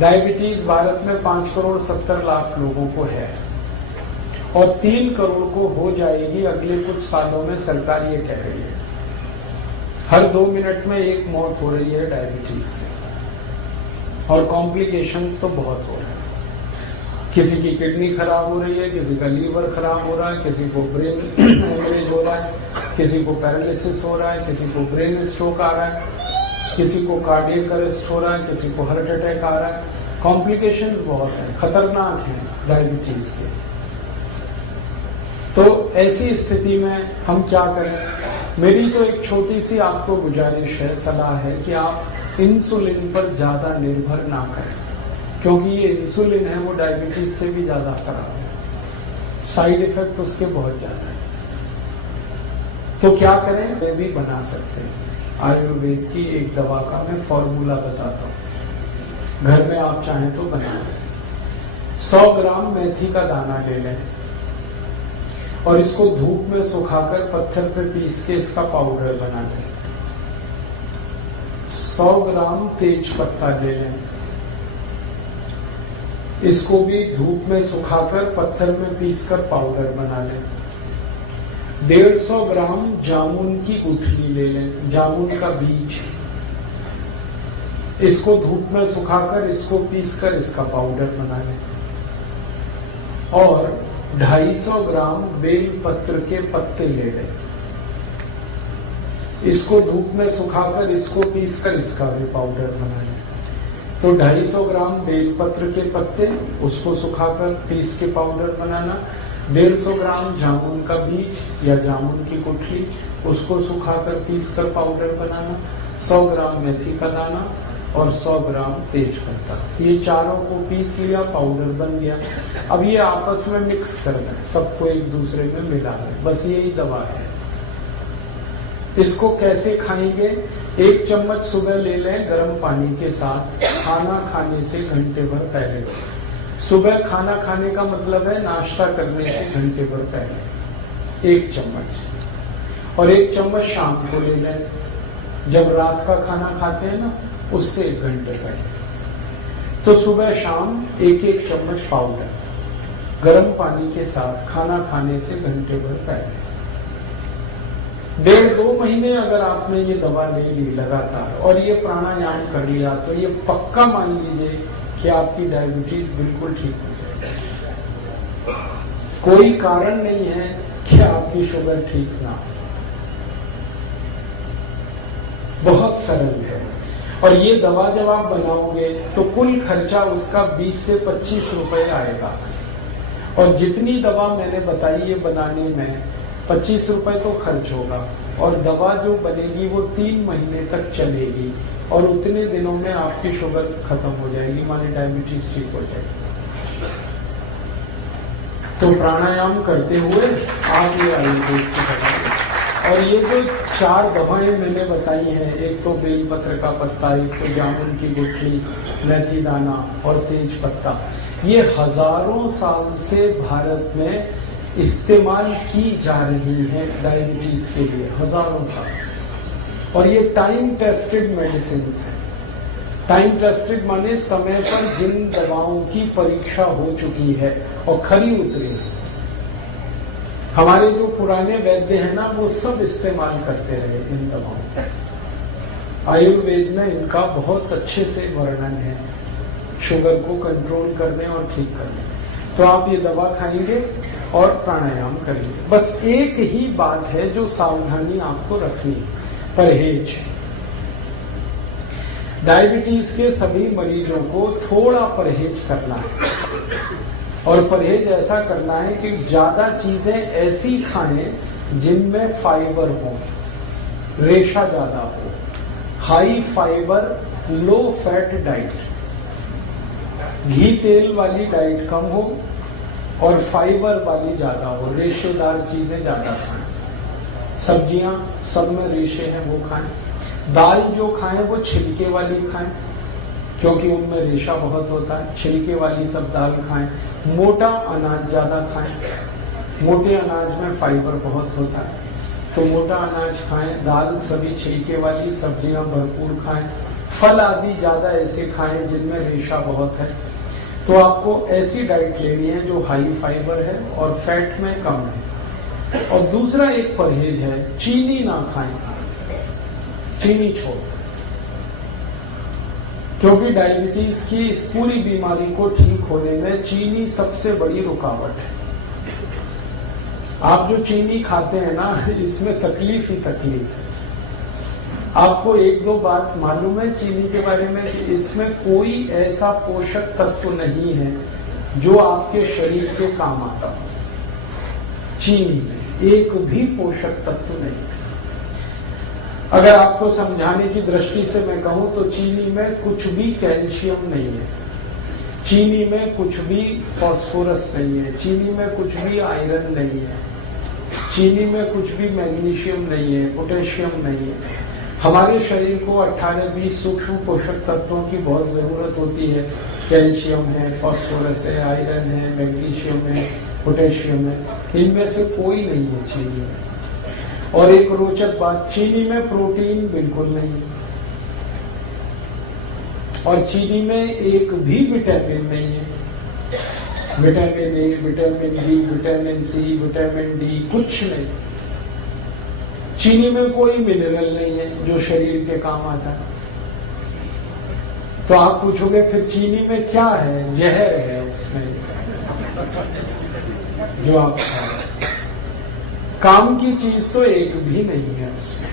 Diabetes Bharat में 5,70,00,000 लोगों को है और 3 करोड़ को हो जाएगी अगले कुछ सालों में, सरकार ये कह रही है। हर 2 मिनट में एक मौत हो रही है डायबिटीज से और कॉम्प्लिकेशंस तो बहुत हो रहे हैं। किसी की किडनी खराब हो रही है, किसी का लीवर खराब हो रहा है, किसी को ब्रेन हेमरेज हो रहा है, किसी को पैरालिसिस हो रहा है, किसी को ब्रेन स्ट्रोक आ रहा है, किसी को कार्डियक अरेस्ट हो रहा है, किसी को हार्ट अटैक आ रहा है। कॉम्प्लिकेशंस बहुत हैं, खतरनाक हैं डायबिटीज के। तो ऐसी स्थिति में हम क्या करें? मेरी तो एक छोटी सी आपको गुजारिश है, सलाह है कि आप इंसुलिन पर ज्यादा निर्भर ना करें, क्योंकि ये इंसुलिन है वो डायबिटीज से भी ज्यादा खराब है, साइड इफेक्ट उसके बहुत ज्यादा है। तो क्या करें? वे भी बना सकते हैं। आयुर्वेद की एक दवा का मैं फॉर्मूला बताता हूं, घर में आप चाहें तो बना लें। 100 ग्राम मेथी का दाना ले लें और इसको धूप में सुखाकर पत्थर पे पीस के इसका पाउडर बना लें। 100 ग्राम तेज पत्ता ले लें, इसको भी धूप में सुखाकर पत्थर में पीसकर पाउडर बना लें। 150 ग्राम जामुन की गुठली ले लें, जामुन का बीज, इसको धूप में सुखाकर इसको पीसकर इसका पाउडर बना लें। और 250 ग्राम बेल पत्र के पत्ते ले लें, इसको धूप में सुखाकर इसको पीसकर इसका भी पाउडर बना लें। तो 250 ग्राम बेलपत्र के पत्ते, उसको सुखाकर पीस के पाउडर बनाना। 150 ग्राम जामुन का बीज या जामुन की गुठली, उसको सुखाकर पीसकर पाउडर बनाना। 100 ग्राम मेथी का दाना और 100 ग्राम तेज पत्ता, ये चारों को पीस लिया, पाउडर बन गया। अब ये आपस में मिक्स कर दें, सबको एक दूसरे में मिला दें, बस यही दवा है। इसको कैसे खाएंगे? 1 चम्मच सुबह ले लें गर्म पानी के साथ, खाना खाने से घंटे भर पहले। सुबह खाना खाने का मतलब है नाश्ता करने से घंटे भर पहले 1 चम्मच। और 1 चम्मच शाम को ले लें, जब रात का खाना खाते हैं ना, उससे 1 घंटे पहले। तो सुबह शाम 1-1 चम्मच पाउडर गर्म पानी के साथ खाना खाने से घंटे भर पहले। 1.5-2 महीने अगर आपने ये दवा ले ली लगातार और ये प्राणायाम कर लिया, तो ये पक्का मान लीजिए कि आपकी डायबिटीज बिल्कुल ठीक हो जाएगी। कोई कारण नहीं है कि आपकी शुगर ठीक ना हो। बहुत सरल है। और ये दवा जब आप बनाओगे तो कुल खर्चा उसका 20 से 25 रुपए आएगा। और जितनी दवा मैंने बताई ये बनाने में 25 रुपए तो खर्च होगा, और दवा जो बनेगी वो 3 महीने तक चलेगी, और उतने दिनों में आपकी शुगर खत्म हो जाएगी, माने डायबिटीज ठीक हो जाएगी। तो प्राणायाम करते हुए आप ये आयुर्वेद की दवा, और ये जो 4 दवाएं मैंने बताई हैं, एक तो बेलपत्र का पत्ता, एक तो जामुन की गुठली, मेथी दाना और तेज पत्ता, ये हजारों साल से भारत में इस्तेमाल की जा रही है डायबिटीज के लिए, हजारों साल से। और ये टाइम टेस्टेड मेडिसिन है। टाइम टेस्टेड माने समय पर जिन दवाओं की परीक्षा हो चुकी है और खरी उतरी है। हमारे जो पुराने वैद्य हैं ना, वो सब इस्तेमाल करते रहे इन दवाओं का। आयुर्वेद में इनका बहुत अच्छे से वर्णन है, शुगर को कंट्रोल करने और ठीक करने। तो आप ये दवा खाएंगे और प्राणायाम करेंगे। बस एक ही बात है जो सावधानी आपको रखनी है, परहेज। डायबिटीज के सभी मरीजों को थोड़ा परहेज करना है, और परहेज ऐसा करना है कि ज्यादा चीजें ऐसी खाएं जिनमें फाइबर हो, रेशा ज्यादा हो, high fibre low fat diet, घी तेल वाली डाइट कम हो और फाइबर वाली ज्यादा हो, रेशेदार चीजें ज्यादा खाएं। सब्जियां सब में रेशे हैं वो खाएं। दाल जो खाएं वो छिलके वाली खाएं, क्योंकि उनमें रेशा बहुत होता है, छिलके वाली सब दाल खाएं। मोटा अनाज ज्यादा खाएं, मोटे अनाज में फाइबर बहुत होता है, तो मोटा अनाज खाएं। दाल सभी छिलके वाली, सब्जियां भरपूर खाएं, फल आदि ज्यादा ऐसे खाएं जिनमें रेशा बहुत है। तो आपको ऐसी डाइट लेनी है जो हाई फाइबर है और फैट में कम है। और दूसरा एक परहेज है, चीनी ना खाएं, चीनी छोड़, क्योंकि डायबिटीज की इस पूरी बीमारी को ठीक होने में चीनी सबसे बड़ी रुकावट है। आप जो चीनी खाते हैं ना, इसमें तकलीफ ही तकलीफ है। आपको एक दो बात मालूम है चीनी के बारे में कि इसमें कोई ऐसा पोषक तत्व नहीं है जो आपके शरीर के काम आता हो। चीनी में एक भी पोषक तत्व नहीं। अगर आपको समझाने की दृष्टि से मैं कहूं तो चीनी में कुछ भी कैल्शियम नहीं है, चीनी में कुछ भी फास्फोरस नहीं है, चीनी में कुछ भी आयरन नहीं है, चीनी में कुछ भी मैग्नीशियम नहीं है, पोटेशियम नहीं है। हमारे शरीर को 18-20 सूक्ष्म पोषक तत्वों की बहुत जरूरत होती है। कैल्शियम है, फास्फोरस है, आयरन है, मैग्नीशियम है, पोटेशियम है। इनमें से कोई नहीं है चीनी में। और एक रोचक बात, चीनी में प्रोटीन बिल्कुल नहीं है और चीनी में एक भी विटामिन नहीं है। Vitamin A, vitamin B, vitamin C, vitamin D, कुछ नहीं। चीनी में कोई मिनरल नहीं है जो शरीर के काम आता है। तो आप पूछोगे फिर चीनी में क्या है? जहर है उसमें जो आप खाएं। काम की चीज तो एक भी नहीं है उसमें।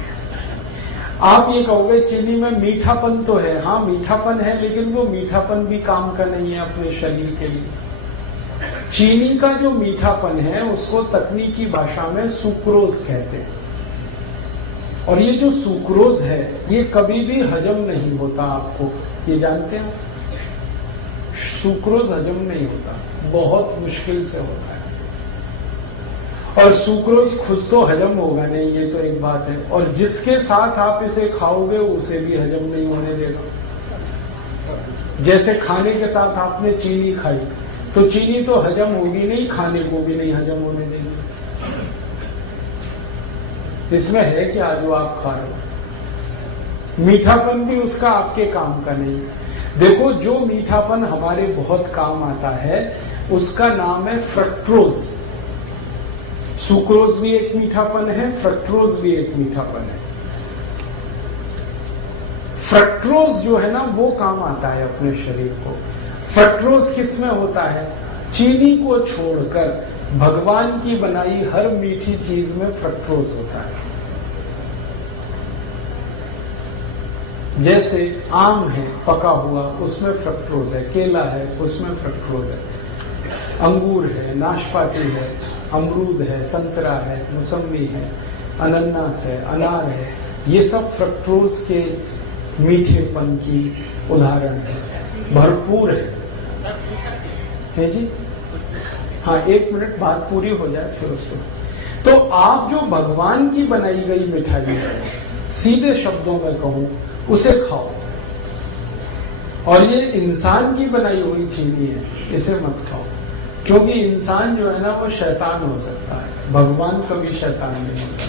आप ये कहोगे चीनी में मीठापन तो है, हाँ मीठापन है, लेकिन वो मीठापन भी काम का नहीं है अपने शरीर के लिए। चीनी का जो मीठापन है उसको तकनीकी भाषा में सुक्रोज कहते हैं। और ये जो सुक्रोज है ये कभी भी हजम नहीं होता, आपको ये जानते हैं? सुक्रोज हजम नहीं होता, बहुत मुश्किल से होता है। और सुक्रोज खुद तो हजम होगा नहीं, ये तो एक बात है। और जिसके साथ आप इसे खाओगे उसे भी हजम नहीं होने देगा। जैसे खाने के साथ आपने चीनी खाई तो चीनी तो हजम होगी नहीं, खाने को भी नहीं हजम होने देगी। इसमें है क्या जो आप खा रहे हो? मीठापन भी उसका आपके काम का नहीं। देखो, जो मीठापन हमारे बहुत काम आता है उसका नाम है फ्रक्टोज। सुक्रोज भी एक मीठापन है, फ्रक्टोज भी एक मीठापन है। फ्रक्टोज जो है ना वो काम आता है अपने शरीर को। फ्रक्टोज किसमें होता है? चीनी को छोड़कर भगवान की बनाई हर मीठी चीज में फ्रक्टोज होता है। जैसे आम है पका हुआ, उसमें फ्रक्टोज है। केला है, उसमें फ्रक्टोज है। अंगूर है, नाशपाती है, अमरूद है, संतरा है, मौसम्बी है, अनानास है, अनार है। ये सब फ्रक्टोज के मीठेपन की उदाहरण है, भरपूर है जी। हाँ, 1 मिनट बात पूरी हो जाए फिर उसको। तो आप जो भगवान की बनाई गई मिठाई है, सीधे शब्दों में कहूं, उसे खाओ। और ये इंसान की बनाई हुई चीनी है, इसे मत खाओ। क्योंकि इंसान जो है ना वो शैतान हो सकता है, भगवान कभी शैतान नहीं होता।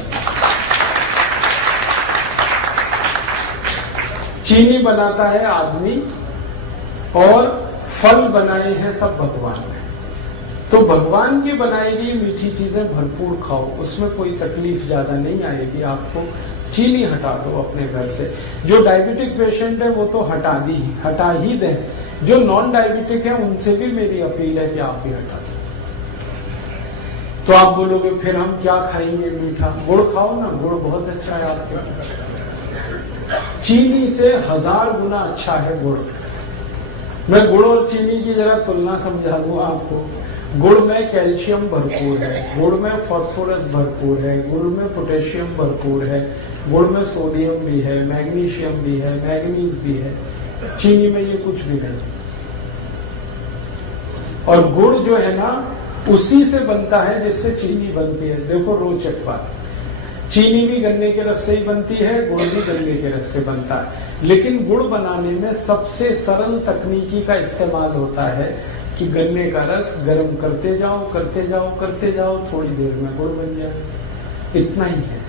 चीनी बनाता है आदमी और फल बनाए हैं सब भगवान ने। तो भगवान की बनाई गई मीठी चीजें भरपूर खाओ, उसमें कोई तकलीफ ज्यादा नहीं आएगी आपको। चीनी हटा दो अपने घर से। जो डायबिटिक पेशेंट है वो तो हटा ही दें। जो नॉन डायबिटिक है उनसे भी मेरी अपील है कि आप भी हटा दें। तो आप बोलोगे फिर हम क्या खाएंगे मीठा? गुड़ खाओ ना, गुड़ बहुत अच्छा है आपके। चीनी से 1000 गुना अच्छा है गुड़। मैं गुड़ और चीनी की जरा तुलना समझा दूं आपको। गुड़ में कैल्शियम भरपूर है, गुड़ में फास्फोरस भरपूर है, गुड़ में पोटेशियम भरपूर है, गुड़ में सोडियम भी है, मैग्नीशियम भी है, मैग्नीज भी है। चीनी में ये कुछ भी नहीं। और गुड़ जो है ना उसी से बनता है जिससे चीनी बनती है। देखो रोचक बात, चीनी भी गन्ने के रस से ही बनती है, गुड़ भी गन्ने के रस से बनता है। लेकिन गुड़ बनाने में सबसे सरल तकनीकी का इस्तेमाल होता है कि गन्ने का रस गर्म करते जाओ करते जाओ करते जाओ, थोड़ी देर में गुड़ बन जाए। इतना ही है।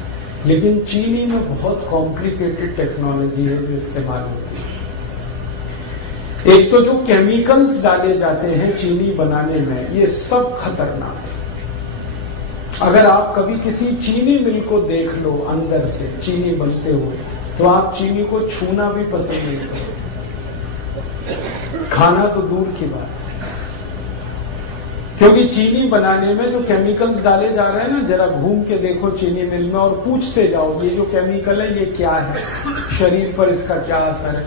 लेकिन चीनी में बहुत कॉम्प्लिकेटेड टेक्नोलॉजी है जो इस्तेमाल होती है। एक तो जो केमिकल्स डाले जाते हैं चीनी बनाने में, ये सब खतरनाक है। अगर आप कभी किसी चीनी मिल को देख लो अंदर से चीनी बनते हुए, तो आप चीनी को छूना भी पसंद नहीं करोगे, खाना तो दूर की बात है। क्योंकि चीनी बनाने में जो केमिकल्स डाले जा रहे हैं ना, जरा घूम के देखो चीनी मिल में और पूछते जाओ ये जो केमिकल है ये क्या है, शरीर पर इसका क्या असर है।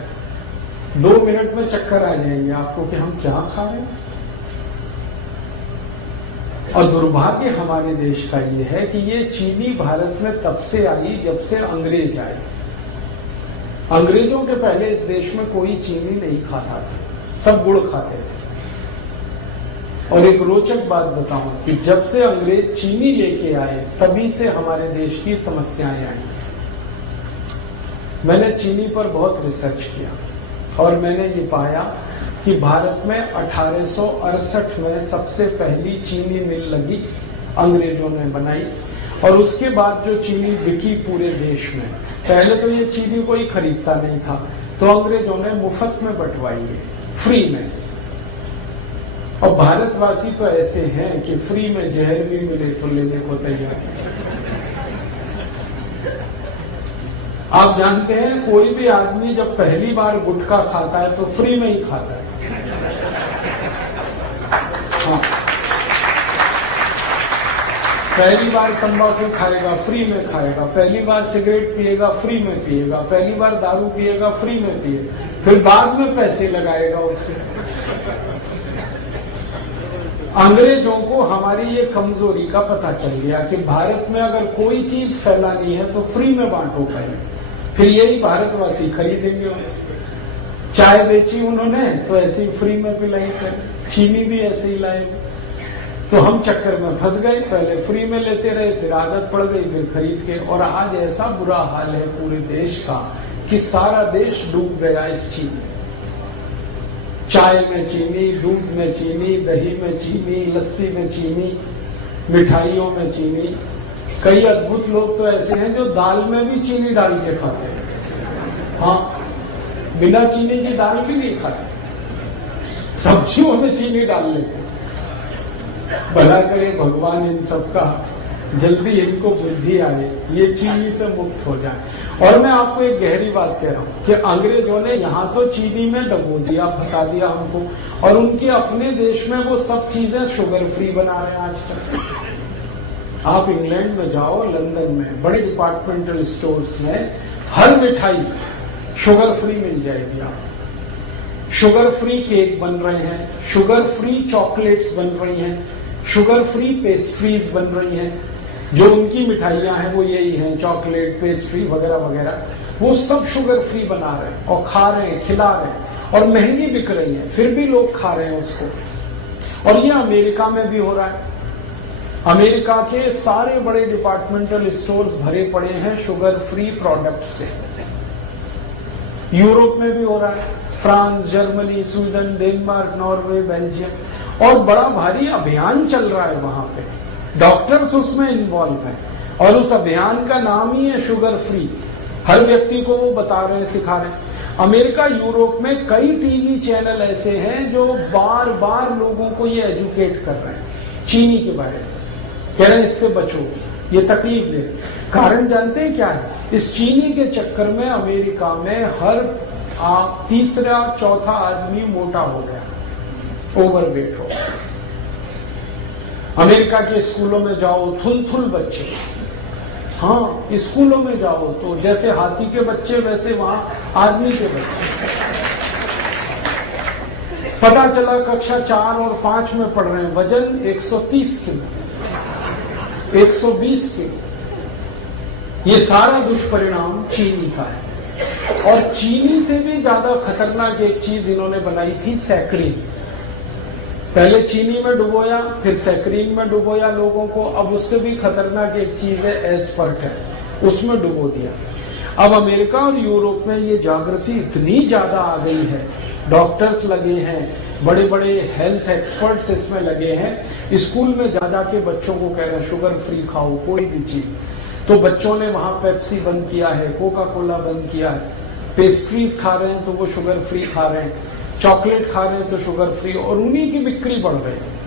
2 मिनट में चक्कर आ जाएंगे आपको कि हम क्या खा रहे हैं। और दुर्भाग्य हमारे देश का ये है कि ये चीनी भारत में तब से आई जब से अंग्रेज आए। अंग्रेजों के पहले इस देश में कोई चीनी नहीं खाता था, सब गुड़ खाते थे। और एक रोचक बात बताऊं कि जब से अंग्रेज चीनी लेके आए तभी से हमारे देश की समस्याएं आई। मैंने चीनी पर बहुत रिसर्च किया और मैंने ये पाया कि भारत में 1868 में सबसे पहली चीनी मिल लगी, अंग्रेजों ने बनाई। और उसके बाद जो चीनी बिकी पूरे देश में, पहले तो ये चीनी कोई खरीदता नहीं था, तो अंग्रेजों ने मुफ्त में बंटवाई है, फ्री में। और भारतवासी तो ऐसे हैं कि फ्री में जहर भी मिले तो लेने को तैयार। आप जानते हैं कोई भी आदमी जब पहली बार गुटखा खाता है तो फ्री में ही खाता है। हाँ। पहली बार तंबाकू खाएगा फ्री में खाएगा, पहली बार सिगरेट पिएगा फ्री में पिएगा, पहली बार दारू पिएगा फ्री में पिएगा, फिर बाद में पैसे लगाएगा उससे। अंग्रेजों को हमारी ये कमजोरी का पता चल गया कि भारत में अगर कोई चीज फैलानी है तो फ्री में बांटो पहले, फिर यही भारतवासी खरीदेंगे उसको। चाय बेची उन्होंने तो ऐसे ही फ्री में पिलाई, चीनी भी ऐसे ही लाए। तो हम चक्कर में फंस गए, पहले फ्री में लेते रहे, फिर आदत पड़ गई, फिर खरीद के। और आज ऐसा बुरा हाल है पूरे देश का कि सारा देश डूब गया इस चीनी। चाय में चीनी, दूध में चीनी, दही में चीनी, लस्सी में चीनी, मिठाइयों में चीनी। कई अद्भुत लोग तो ऐसे हैं जो दाल में भी चीनी डाल के खाते हैं। हाँ, बिना चीनी की दाल भी नहीं खाते, सब्जियों में चीनी डाल लेते। भला करे भगवान इन सबका जल्दी इनको बुद्धि आए, ये चीनी से मुक्त हो जाए। और मैं आपको एक गहरी बात कह रहा हूं कि अंग्रेजों ने यहां तो चीनी में डबो दिया, फंसा दिया हमको, और उनके अपने देश में वो सब चीजें शुगर फ्री बना रहे हैं आजकल। आप इंग्लैंड में जाओ, लंदन में बड़े डिपार्टमेंटल स्टोर्स में हर मिठाई शुगर फ्री मिल जाएगी। आप शुगर फ्री केक बन रहे हैं, शुगर फ्री चॉकलेट्स बन रही हैं, शुगर फ्री पेस्ट्रीज बन रही हैं। जो उनकी मिठाइयां हैं वो यही हैं, चॉकलेट, पेस्ट्री वगैरह वगैरह, वो सब शुगर फ्री बना रहे हैं और खा रहे हैं, खिला रहे हैं, और महंगी बिक रही है, फिर भी लोग खा रहे हैं उसको। और ये अमेरिका में भी हो रहा है। अमेरिका के सारे बड़े डिपार्टमेंटल स्टोर्स भरे पड़े हैं शुगर फ्री प्रोडक्ट से। यूरोप में भी हो रहा है, France, Germany, Sweden, Denmark, Norway, Belgium, और बड़ा भारी अभियान चल रहा है वहां पे। डॉक्टर्स उसमें इन्वॉल्व हैं और उस अभियान का नाम ही है शुगर फ्री। हर व्यक्ति को वो बता रहे हैं, सिखा रहे हैं। अमेरिका, यूरोप में कई टीवी चैनल ऐसे हैं जो बार बार लोगों को ये एजुकेट कर रहे हैं चीनी के बारे में, कह रहे हैं इससे बचो, ये तकलीफ दे। कारण जानते हैं क्या है? इस चीनी के चक्कर में अमेरिका में हर तीसरा चौथा आदमी मोटा हो गया, ओवरवेट हो गया। अमेरिका के स्कूलों में जाओ, थुल बच्चे। हाँ, स्कूलों में जाओ तो जैसे हाथी के बच्चे वैसे वहां आदमी के बच्चे। पता चला कक्षा 4 और 5 में पढ़ रहे हैं, वजन 130 किलो, 120 किलो। ये सारा दुष्परिणाम चीनी का है। और चीनी से भी ज्यादा खतरनाक एक चीज इन्होंने बनाई थी, सैकरीन। पहले चीनी में डुबोया, फिर सैकरीन में डुबोया लोगों को। अब उससे भी खतरनाक एक चीज है एस्पर्टेम, उसमें डुबो दिया। अब अमेरिका और यूरोप में ये जागृति इतनी ज्यादा आ गई है, डॉक्टर्स लगे हैं, बड़े बड़े हेल्थ एक्सपर्ट्स इसमें लगे हैं। स्कूल में जा जाके बच्चों को कह रहे हैं शुगर फ्री खाओ कोई भी चीज। तो बच्चों ने वहां पेप्सी बंद किया है, कोका कोला बंद किया है, पेस्ट्रीज खा रहे हैं तो वो शुगर फ्री खा रहे हैं। चॉकलेट खा रहे हैं तो शुगर फ्री, और उन्हीं की बिक्री बढ़ रही है।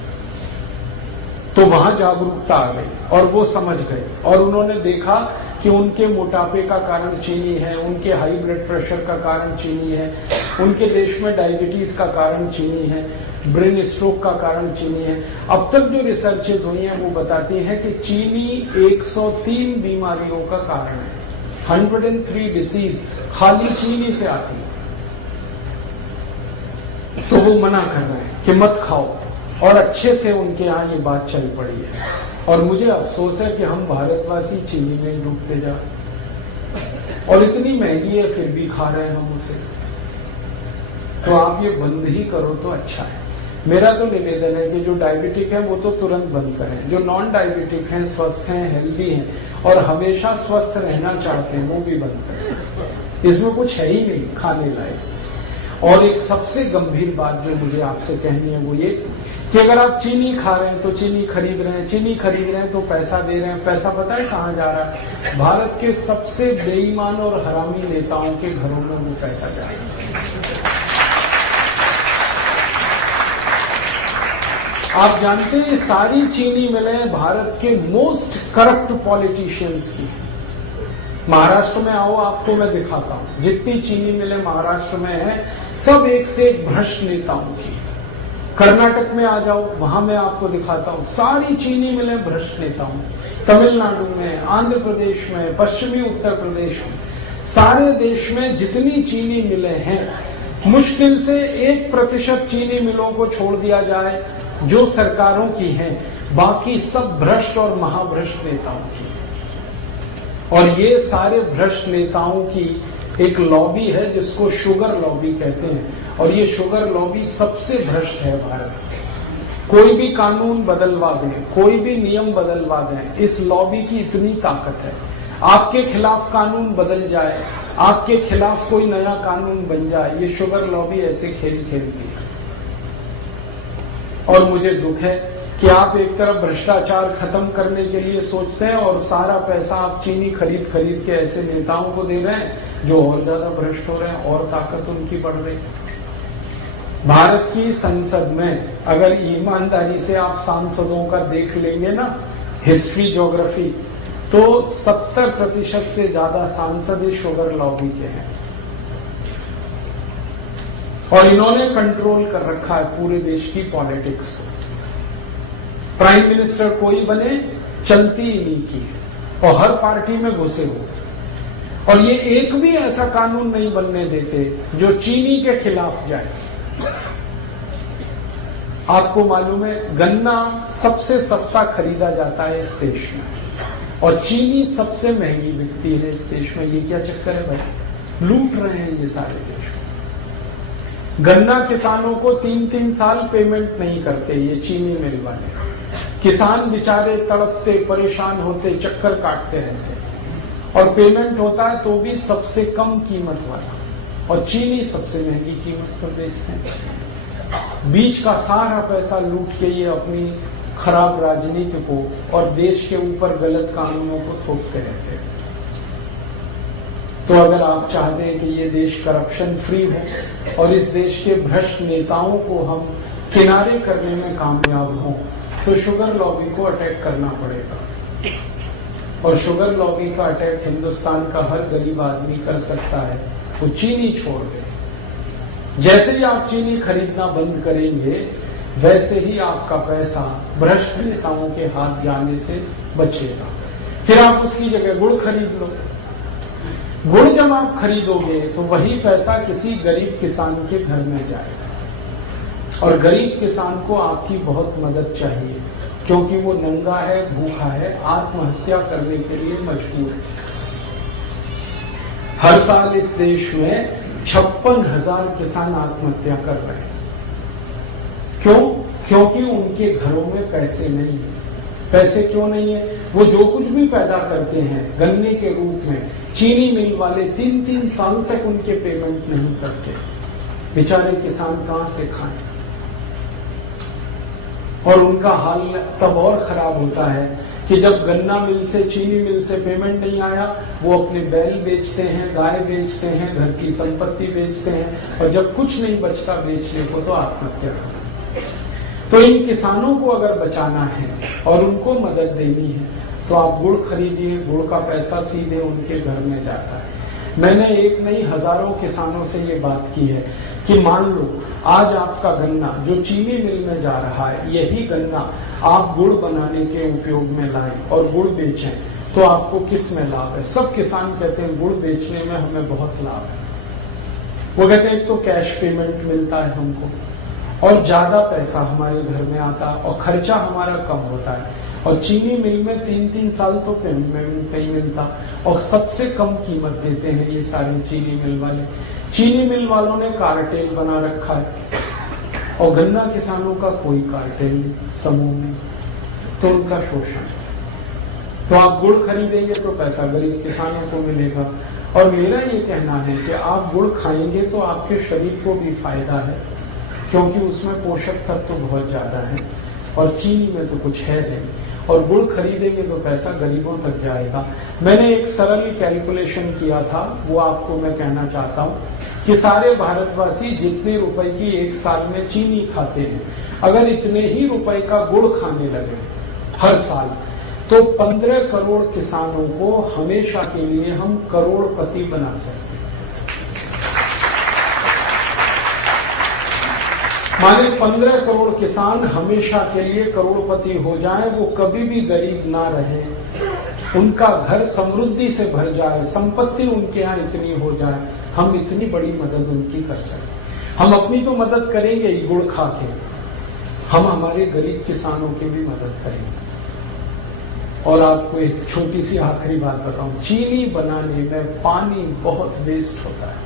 तो वहां जागरूकता आ गई और वो समझ गए, और उन्होंने देखा कि उनके मोटापे का कारण चीनी है, उनके हाई ब्लड प्रेशर का कारण चीनी है, उनके देश में डायबिटीज का कारण चीनी है, ब्रेन स्ट्रोक का कारण चीनी है। अब तक जो रिसर्चेज हुई हैं वो बताती हैं कि चीनी 103 बीमारियों का कारण है। 103 डिसीज खाली चीनी से आती है। तो वो मना कर रहे हैं कि मत खाओ, और अच्छे से उनके यहाँ ये बात चल पड़ी है। और मुझे अफसोस है कि हम भारतवासी चीनी में डूबते जा, और इतनी महंगी है फिर भी खा रहे हैं हम उसे। तो आप ये बंद ही करो तो अच्छा है। मेरा तो निवेदन है कि जो डायबिटिक है वो तो तुरंत बंद करें, जो नॉन डायबिटिक हैं, स्वस्थ हैं, हेल्दी हैं और हमेशा स्वस्थ रहना चाहते हैं, वो भी बंद करें। इसमें कुछ है ही नहीं खाने लायक। और एक सबसे गंभीर बात जो मुझे आपसे कहनी है वो ये कि अगर आप चीनी खा रहे हैं तो चीनी खरीद रहे हैं, चीनी खरीद रहे हैं तो पैसा दे रहे हैं। पैसा पता है कहाँ जा रहा है? भारत के सबसे बेईमान और हरामी नेताओं के घरों में वो पैसा जा रहा है। आप जानते हैं सारी चीनी मिलें भारत के मोस्ट करप्ट पॉलिटिशियंस की। महाराष्ट्र में आओ, आपको मैं दिखाता हूं, जितनी चीनी मिलें महाराष्ट्र में है सब एक से एक भ्रष्ट नेताओं की। कर्नाटक में आ जाओ, वहां मैं आपको दिखाता हूं, सारी चीनी मिलें भ्रष्ट नेताओं। तमिलनाडु में, आंध्र प्रदेश में, पश्चिमी उत्तर प्रदेश में, सारे देश में जितनी चीनी मिलें हैं, मुश्किल से 1% चीनी मिलों को छोड़ दिया जाए जो सरकारों की हैं, बाकी सब भ्रष्ट और महाभ्रष्ट नेताओं की। और ये सारे भ्रष्ट नेताओं की एक लॉबी है जिसको शुगर लॉबी कहते हैं, और ये शुगर लॉबी सबसे भ्रष्ट है भारत में। कोई भी कानून बदलवा दें, कोई भी नियम बदलवा दें, इस लॉबी की इतनी ताकत है। आपके खिलाफ कानून बदल जाए, आपके खिलाफ कोई नया कानून बन जाए, ये शुगर लॉबी ऐसे खेल खेलती है। और मुझे दुख है कि आप एक तरफ भ्रष्टाचार खत्म करने के लिए सोचते हैं और सारा पैसा आप चीनी खरीद खरीद के ऐसे नेताओं को दे रहे हैं जो और ज्यादा भ्रष्ट हो रहे हैं और ताकत उनकी बढ़ रही है। भारत की संसद में अगर ईमानदारी से आप सांसदों का देख लेंगे ना, हिस्ट्री ज्योग्राफी, तो 70% से ज्यादा सांसद शुगर लॉबी के हैं। और इन्होंने कंट्रोल कर रखा है पूरे देश की पॉलिटिक्स को। प्राइम मिनिस्टर कोई बने, चलती इन्हीं की है, और हर पार्टी में घुसे हुए। और ये एक भी ऐसा कानून नहीं बनने देते जो चीनी के खिलाफ जाए। आपको मालूम है गन्ना सबसे सस्ता खरीदा जाता है इस देश में, और चीनी सबसे महंगी बिकती है इस देश में। ये क्या चक्कर है भाई? लूट रहे हैं ये सारे देश। गन्ना किसानों को 3-3 साल पेमेंट नहीं करते ये चीनी मिल वाले। किसान बेचारे तड़पते, परेशान होते, चक्कर काटते रहते, और पेमेंट होता है तो भी सबसे कम कीमत वाला, और चीनी सबसे महंगी कीमत पर बेचते हैं। बीच का सारा पैसा लूट के ये अपनी खराब राजनीति को और देश के ऊपर गलत कानूनों को थोपते रहते हैं। तो अगर आप चाहते हैं कि ये देश करप्शन फ्री हो और इस देश के भ्रष्ट नेताओं को हम किनारे करने में कामयाब हों, तो शुगर लॉबी को अटैक करना पड़ेगा। और शुगर लॉबी का अटैक हिंदुस्तान का हर गरीब आदमी कर सकता है। वो चीनी छोड़ दे। जैसे ही आप चीनी खरीदना बंद करेंगे, वैसे ही आपका पैसा भ्रष्ट नेताओं के हाथ जाने से बचेगा। फिर आप उसकी जगह गुड़ खरीद लो। गुड़ जब आप खरीदोगे तो वही पैसा किसी गरीब किसान के घर में जाएगा, और गरीब किसान को आपकी बहुत मदद चाहिए, क्योंकि वो नंगा है, भूखा है, आत्महत्या करने के लिए मजबूर है। हर साल इस देश में 56,000 किसान आत्महत्या कर रहे हैं। क्यों? क्योंकि उनके घरों में पैसे नहीं है। पैसे क्यों नहीं है? वो जो कुछ भी पैदा करते हैं गन्ने के रूप में, चीनी मिल वाले 3-3 साल तक उनके पेमेंट नहीं करते। बेचारे किसान कहां से खाएं? और उनका हाल तब और खराब होता है कि जब गन्ना मिल से, चीनी मिल से पेमेंट नहीं आया, वो अपने बैल बेचते हैं, गाय बेचते हैं, घर की संपत्ति बेचते हैं, और जब कुछ नहीं बचता बेचने को तो आत्महत्या करते हैं। तो इन किसानों को अगर बचाना है और उनको मदद देनी है तो आप गुड़ खरीदिए, गुड़ का पैसा सीधे उनके घर में जाता है। मैंने एक नहीं हजारों किसानों से ये बात की है कि मान लो आज आपका गन्ना जो चीनी मिल में जा रहा है, यही गन्ना आप गुड़ बनाने के उपयोग में लाएं और गुड़ बेचें, तो आपको किस में लाभ है? सब किसान कहते हैं गुड़ बेचने में हमें बहुत लाभ है। वो कहते हैं एक तो कैश पेमेंट मिलता है हमको और ज्यादा पैसा हमारे घर में आता है और खर्चा हमारा कम होता है, और चीनी मिल में 3-3 साल तो पेमेंट नहीं मिलता और सबसे कम कीमत देते हैं ये सारे चीनी मिल वाले। चीनी मिल वालों ने कार्टेल बना रखा है और गन्ना किसानों का कोई कार्टेल समूह नहीं, तो उनका शोषण। तो आप गुड़ खरीदेंगे तो पैसा गरीब किसानों को मिलेगा। और मेरा ये कहना है कि आप गुड़ खाएंगे तो आपके शरीर को भी फायदा है, क्योंकि उसमें पोषक तत्व तो बहुत ज्यादा है और चीनी में तो कुछ है नहीं, और गुड़ खरीदेंगे तो पैसा गरीबों तक जाएगा। मैंने एक सरल कैलकुलेशन किया था, वो आपको मैं कहना चाहता हूँ कि सारे भारतवासी जितने रुपए की एक साल में चीनी खाते हैं, अगर इतने ही रुपए का गुड़ खाने लगे हर साल, तो 15 करोड़ किसानों को हमेशा के लिए हम करोड़पति बना सकते हैं। माने 15 करोड़ किसान हमेशा के लिए करोड़पति हो जाएं, वो कभी भी गरीब ना रहे, उनका घर समृद्धि से भर जाए, संपत्ति उनके यहाँ इतनी हो जाए, हम इतनी बड़ी मदद उनकी कर सकते। हम अपनी तो मदद करेंगे ही गुड़ खा के, हम हमारे गरीब किसानों की भी मदद करेंगे। और आपको एक छोटी सी आखिरी बात बताऊं, चीनी बनाने में पानी बहुत वेस्ट होता है,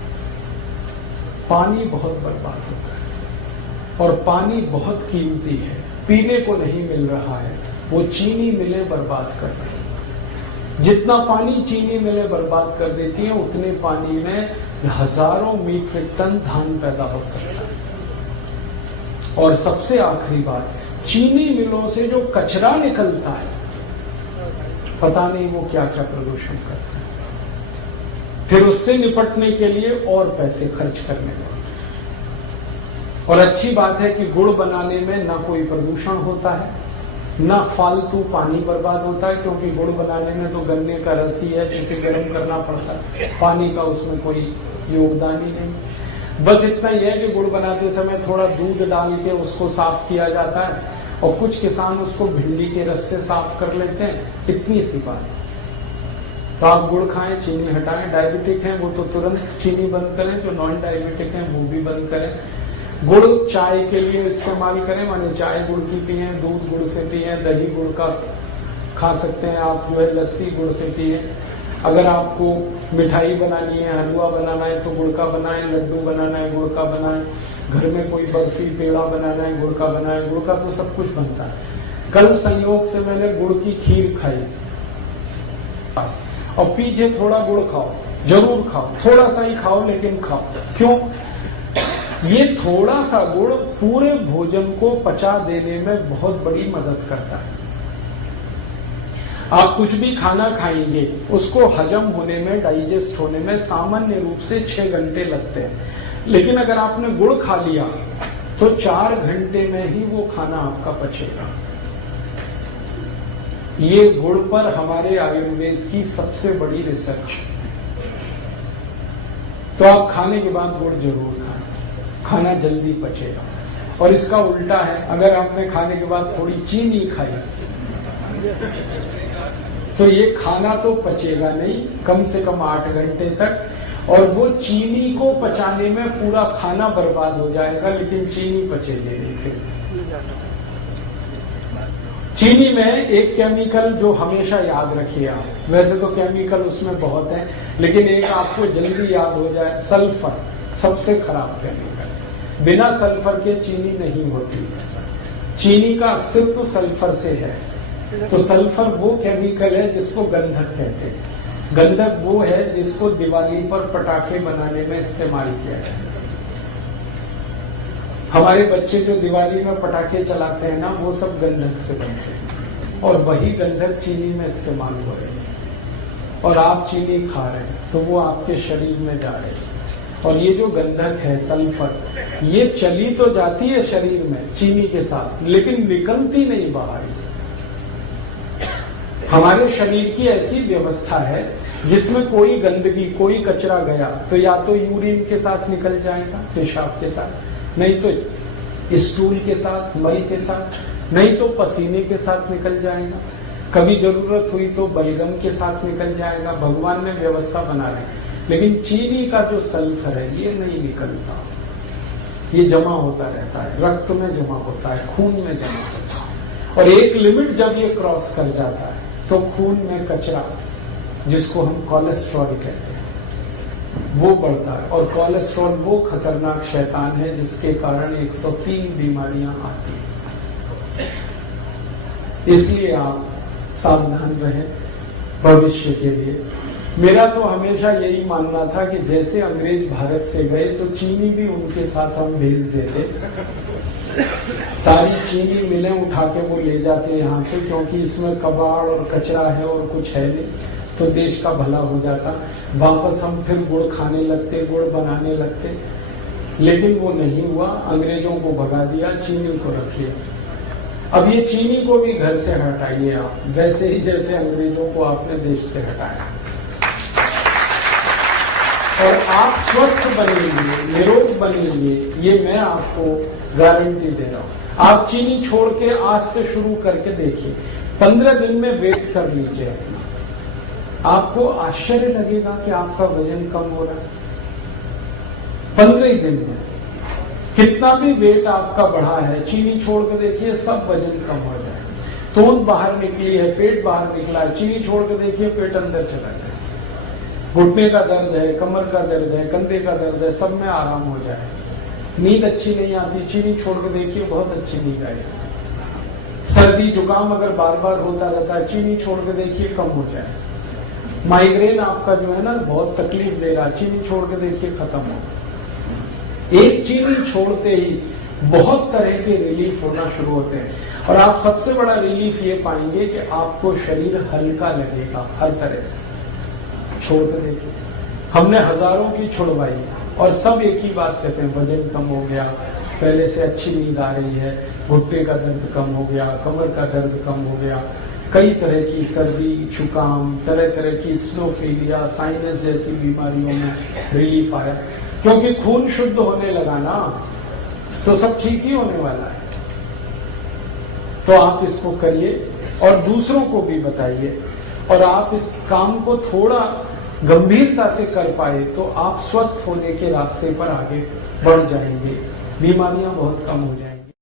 पानी बहुत बर्बाद होता है और पानी बहुत कीमती है, पीने को नहीं मिल रहा है, वो चीनी मिलें बर्बाद कर रही है। जितना पानी चीनी मिलें बर्बाद कर देती हैं, उतने पानी में हजारों मीट्रिक टन धान पैदा हो सकता है। और सबसे आखिरी बात, चीनी मिलों से जो कचरा निकलता है, पता नहीं वो क्या क्या प्रदूषण करता है, फिर उससे निपटने के लिए और पैसे खर्च करने पड़ते। और अच्छी बात है कि गुड़ बनाने में ना कोई प्रदूषण होता है, ना फालतू पानी बर्बाद होता है, क्योंकि गुड़ बनाने में तो गन्ने का रस ही है जिसे गर्म करना पड़ता है, पानी का उसमें कोई योगदान ही नहीं। बस इतना ही है कि गुड़ बनाते समय थोड़ा दूध डाल के उसको साफ किया जाता है और कुछ किसान उसको भिंडी के रस से साफ कर लेते हैं, इतनी सी बात। तो आप गुड़ खाएं, चीनी हटाएं। डायबिटिक हैं वो तो तुरंत चीनी बंद करें, जो नॉन डायबिटिक हैं वो भी बंद करें। गुड़ चाय के लिए इस्तेमाल करें, माने चाय गुड़ की पिए, दूध गुड़ से पिए, दही गुड़ का खा सकते हैं आप, जो है लस्सी गुड़ से पिए। अगर आपको मिठाई बनानी है, हलवा बनाना है तो गुड़ का बनाएं, लड्डू बनाना है गुड़ का बनाएं, घर में कोई बर्फी पेड़ा बनाना है गुड़ का बनाएं, गुड़ का तो सब कुछ बनता है। कल संयोग से मैंने गुड़ की खीर खाई, और पीछे थोड़ा गुड़ खाओ, जरूर खाओ, थोड़ा सा ही खाओ लेकिन खाओ। क्यों? ये थोड़ा सा गुड़ पूरे भोजन को पचा देने में बहुत बड़ी मदद करता है। आप कुछ भी खाना खाएंगे, उसको हजम होने में, डाइजेस्ट होने में सामान्य रूप से 6 घंटे लगते हैं, लेकिन अगर आपने गुड़ खा लिया तो 4 घंटे में ही वो खाना आपका पचेगा। ये गुड़ पर हमारे आयुर्वेद की सबसे बड़ी रिसर्च। तो आप खाने के बाद गुड़ जरूर खाएं, खाना जल्दी पचेगा। और इसका उल्टा है, अगर आपने खाने के बाद थोड़ी चीनी खाई तो ये खाना तो पचेगा नहीं कम से कम 8 घंटे तक, और वो चीनी को पचाने में पूरा खाना बर्बाद हो जाएगा, लेकिन चीनी पचेगी नहीं। फिर चीनी में एक केमिकल जो हमेशा याद रखिए आप, वैसे तो केमिकल उसमें बहुत है, लेकिन एक आपको जल्दी याद हो जाए, सल्फर सबसे खराब केमिकल। बिना सल्फर के चीनी नहीं होती, चीनी का अस्तित्व सल्फर से है। तो सल्फर वो केमिकल है जिसको गंधक कहते हैं। गंधक वो है जिसको दिवाली पर पटाखे बनाने में इस्तेमाल किया जाता है। हमारे बच्चे जो दिवाली में पटाखे चलाते हैं ना, वो सब गंधक से बनते हैं। और वही गंधक चीनी में इस्तेमाल हो रही है और आप चीनी खा रहे हैं तो वो आपके शरीर में जा रही है। और ये जो गंधक है सल्फर, ये चली तो जाती है शरीर में चीनी के साथ, लेकिन निकलती नहीं बाहर। हमारे शरीर की ऐसी व्यवस्था है जिसमें कोई गंदगी, कोई कचरा गया तो या तो यूरिन के साथ निकल जाएगा, पेशाब के साथ, नहीं तो स्टूल के साथ, मल के साथ, नहीं तो पसीने के साथ निकल जाएगा, कभी जरूरत हुई तो बलगम के साथ निकल जाएगा। भगवान ने व्यवस्था बना रही, लेकिन चीनी का जो सल्फर है ये नहीं निकलता, ये जमा होता रहता है, रक्त में जमा होता है, खून में जमा होता है। और एक लिमिट जब ये क्रॉस कर जाता है तो खून में कचरा, जिसको हम कोलेस्ट्रॉल कहते हैं, वो बढ़ता है। और कोलेस्ट्रॉल वो खतरनाक शैतान है जिसके कारण 103 बीमारियां आती हैं। इसलिए आप सावधान रहें भविष्य के लिए। मेरा तो हमेशा यही मानना था कि जैसे अंग्रेज भारत से गए तो चीनी भी उनके साथ हम भेज देते, सारी चीनी मिलें उठा के वो ले जाते यहाँ से, क्योंकि इसमें कबाड़ और कचरा है और कुछ है नहीं, तो देश का भला हो जाता। वापस हम फिर गुड़ खाने लगते, गुड़ बनाने लगते, लेकिन वो नहीं हुआ। अंग्रेजों को भगा दिया, चीनी को रख लिया। अब ये चीनी को भी घर से हटाइए आप, वैसे ही जैसे अंग्रेजों को आपने देश से हटाया, और आप स्वस्थ बनेंगे, निरोग बनेंगे, ये मैं आपको गारंटी दे रहा हूं। आप चीनी छोड़ के आज से शुरू करके देखिए, 15 दिन में वेट कर लीजिए अपना, आपको आश्चर्य लगेगा कि आपका वजन कम हो रहा है 15 ही दिन में। कितना भी वेट आपका बढ़ा है, चीनी छोड़ के देखिए, सब वजन कम हो जाए। तोंद बाहर निकली है, पेट बाहर निकला है, चीनी छोड़ के देखिए, पेट अंदर चला जाए। घुटने का दर्द है, कमर का दर्द है, कंधे का दर्द है, सब में आराम हो जाए। नींद अच्छी नहीं आती, चीनी छोड़ के देखिए, बहुत अच्छी नींद आएगी। सर्दी जुकाम अगर बार बार होता रहता है, चीनी छोड़ के देखिए, कम हो जाए। माइग्रेन आपका जो है ना बहुत तकलीफ दे रहा, चीनी छोड़ के देखिए, खत्म हो। एक चीनी छोड़ते ही बहुत तरह के रिलीफ होना शुरू होते हैं। और आप सबसे बड़ा रिलीफ ये पाएंगे कि आपको शरीर हल्का लगेगा हर तरह से। छोड़ के देखिए, हमने हजारों की छुड़वाई और सब एक ही बात कहते हैं, वजन कम हो गया, पहले से अच्छी नींद आ रही है, घुटने का दर्द कम हो गया, कमर का दर्द कम हो गया, कई तरह की सर्दी जुकाम, तरह तरह की स्नोफीलिया, साइनस जैसी बीमारियों में रिलीफ आया। क्योंकि खून शुद्ध होने लगा ना, तो सब ठीक ही होने वाला है। तो आप इसको करिए और दूसरों को भी बताइए, और आप इस काम को थोड़ा गंभीरता से कर पाए तो आप स्वस्थ होने के रास्ते पर आगे बढ़ जाएंगे, बीमारियां बहुत कम हो जाएंगी।